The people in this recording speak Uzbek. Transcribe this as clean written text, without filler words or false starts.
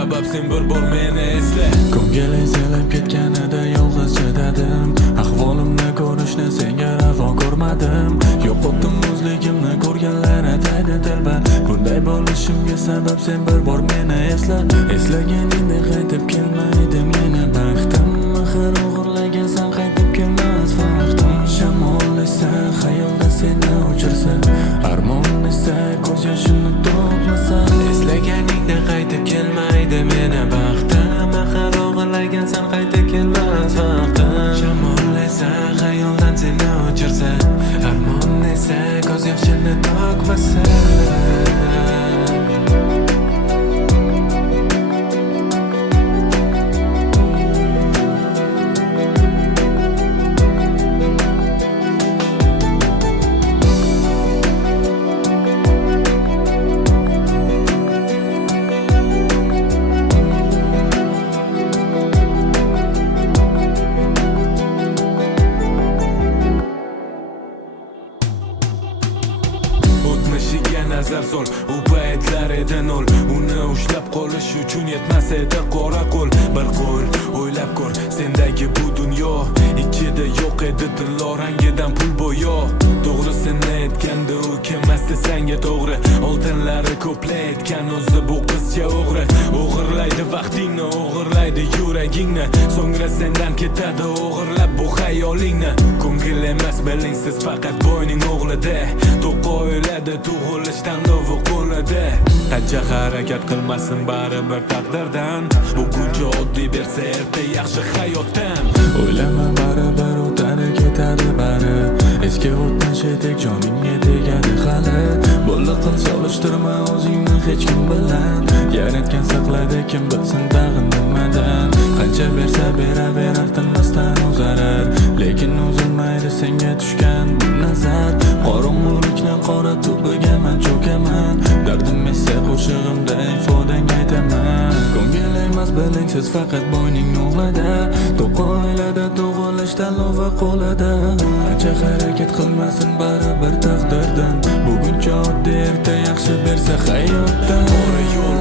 sabab sen bir bor meni esla. Ko'ngil ezilib ketganida yolg'iz chidadim. Ahvolimni ko'rishni senga ravo ko'rmadim. Yo'qotdim o'zligimni ko'rganlar aytaydi dilbar. Bunday bo'lishimga sabab sen bir bor meni esla. Eslaganingda qaytib kelmaydi meni baxtim. Axir o'g'irlagansan qaytib kelmas vaqtim. Shamol esa xayolda seni uchirsa, armon esa ko'z yoshini to'kmasa. Eslaganingda qaytib kelmaydi meni baxtim. Axir o'g'irlagansan qaytib kelmas vaqtim. Shamol esa xayoldan seni uchirsa, armon esa ko'z yoshini to'kmasa. O'tmishiga nazar sol, u paytlar edi nol. Uni ushlab qolish uchun yetmas edi qora qo'l. Bir qo'l o'ylab ko'r, sendagi bu dunyo ichida yo'q edi tillorangidan pul bo'yo. To'g'risini aytganda u kelmasdi senga to'g'ri. Oltinlari ko'playotgan o'zi bu qizcha o'g'ri. O'g'irlaydi vaqtingni, o'g'irlaydi yuragingni, so'ngra sendan ketadi o'g'irlab bu xayolingni. Ko'ngil emas bilingsiz faqat boyning o'g'lida. To'qqa o'yladi tug'ilish tanlovi qo'lida. Qancha harakat qilmasin baribir taqdirdan. Buguncha oddiy bersa erta yaxshi hayotdan. O'ylama baribir o'tadi ketadi bari. Eski o'tmashidik joningga tegadi hali. Bo'ldi qil solishtirma o'zingni hech kim bilan. Yaratgan saqladi kim bilsin tag'in nimadan. Qancha bersa beraver tinmasdan u zarar. Lekin uzilmaydi senga tushgan bu nazar. Qorong'ulikni qora tubiga men cho'kaman. Dardim esa qo'shig'imda ifodangga aytaman. Ko'ngil emas bilingsiz faqat boyning o'g'lida. To'q oilada tug'ilish tanlovi qo'lida. Qancha harakat qilmasin baribir taqdirdan. Buguncha oddiy erta yaxshi bersa hayotdan. Qora yo'l